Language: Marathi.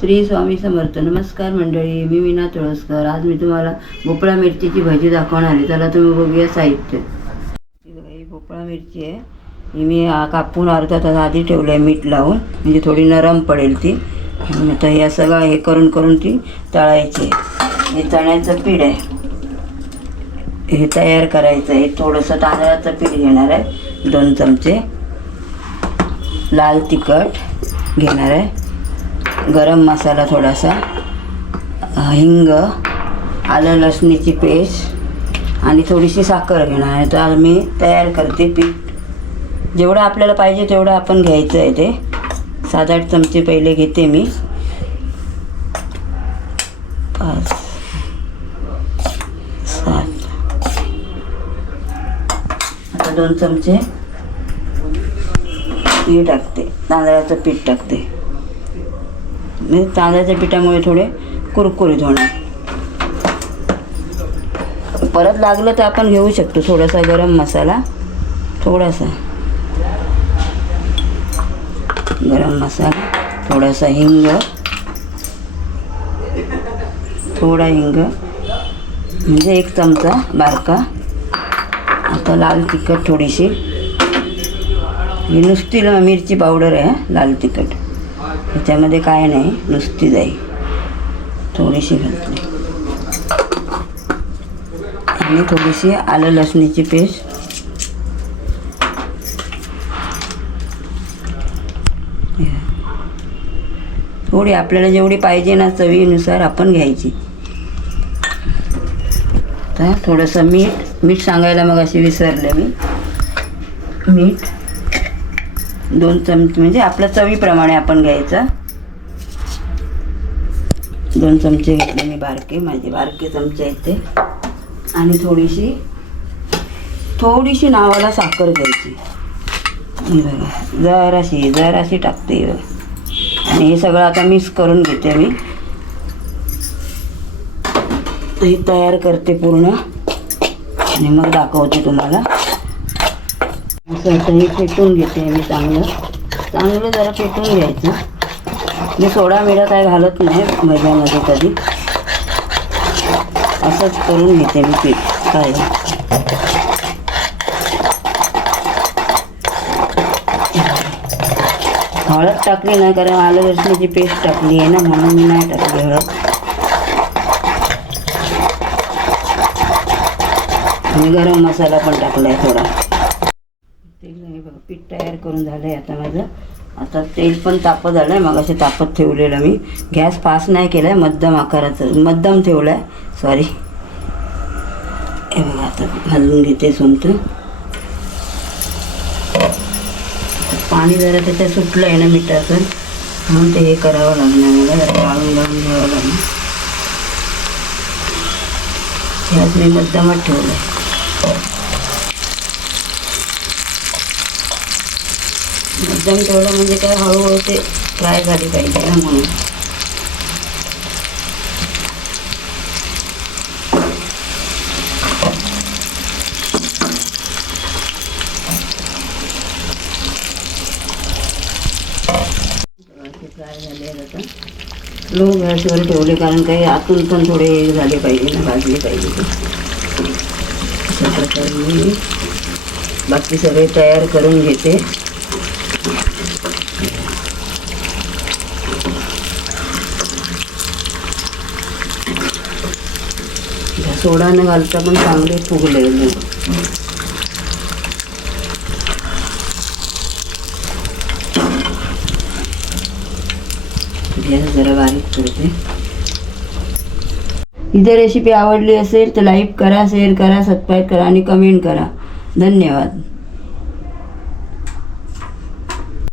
श्री स्वामी समर्थ. नमस्कार मंडळी, मी मीना तुळसकर. आज मी तुम्हाला भोपळा मिरचीची भाजी दाखवणार आहे. त्याला तुम्ही बघूया साहित्य. ही भोपळा मिरची आहे. ही मी कापून अर्धा तास आधी ठेवलं आहे मीठ लावून, म्हणजे थोडी नरम पडेल ती. आता हे सगळं हे करून ती तळायची आहे. हे चण्याचं पीठ आहे, हे तयार करायचं आहे. थोडंसं तांदळाचं पीठ घेणार आहे, 2 चमचे. लाल तिखट घेणार आहे, गरम मसाला थोडासा, हिंग, आलं लसणीची पेस्ट आणि थोडीशी साखर घेणार आहे. तर मी तयार करते पीठ. जेवढं आपल्याला पाहिजे तेवढं आपण घ्यायचं आहे. ते 7-8 चमचे पहिले घेते मी. 5, 7. आता 2 चमचे हे टाकते, तांदळाचं पीठ टाकते. तांदळाच्या पिठामुळे थोडे कुरकुरीत होणार. परत लागलं तर आपण घेऊ शकतो थोडासा गरम मसाला, थोडासा गरम मसाला, थोडासा हिंग, थोडा हिंग म्हणजे 1 चमचा बारका. आता लाल तिखट थोडीशी, ही नुसती मिरची पावडर आहे लाल तिखट, ह्याच्यामध्ये काय नाही, नुसती जाई थोडीशी घातली. आणि थोडीशी आलं लसणीची पेस्ट, थोडी आपल्याला जेवढी पाहिजे ना चवीनुसार आपण घ्यायची. तर थोडंसं मीठ सांगायला मग अशी विसरले मी. मीठ 2 चमचे, म्हणजे आपल्या चवीप्रमाणे आपण घ्यायचा. 2 चमचे घेतले मी बारके, माझे बारके चमचे आहेत ते. आणि थोडीशी नावाला साखर घ्यायची, जराशी टाकते. आणि हे सगळं आता मिक्स करून घेते मी. हे तयार करते पूर्ण आणि मग दाखवते तुम्हाला. असं आता हे फेटून घेते मी, चांगलं जरा फेटून घ्यायचं. मी सोडा मिरा काय घालत नाही मैद्यामध्ये कधी, असंच करून घेते मी पीठ. काय हळद टाकली नाही, कारण आलं लसणीची पेस्ट टाकली आहे ना, म्हणून मी नाही टाकली हळद. आणि गरम मसाला पण टाकला आहे थोडा. तेल बघा, पीठ तयार करून झालं आहे आता माझं. आता तेल पण तापत झालं आहे, मग असे तापत ठेवलेलं मी. गॅस फास्ट नाही केला आहे, मध्यम ठेवला आहे, सॉरी. हे बघा, आता घालून घेते सोमतं. पाणी जरा त्याच्यात सुटलं आहे ना मिठाचं, म्हणून ते हे करावं लागणार मला, जरा गाळून घ्यावं लागणार. गॅस मी मध्यमच ठेवलं आहे. मध्यम ठेवलं म्हणजे काय, हळूहळू ते फ्राय झाली पाहिजे ना, म्हणून. फ्राय झाले आता लो गॅसवर ठेवले, कारण काही आतून पण थोडे झाले पाहिजे ना, भाजले पाहिजे ते. अशा प्रकारे मी बाकी सगळे तयार करून घेते. सोडा न घालता पण चांगले फुगले. गॅस जरा बारीक करते. ही जर रेसिपी आवडली असेल तर लाईक करा, शेअर करा, सबस्क्राईब करा आणि कमेंट करा. धन्यवाद.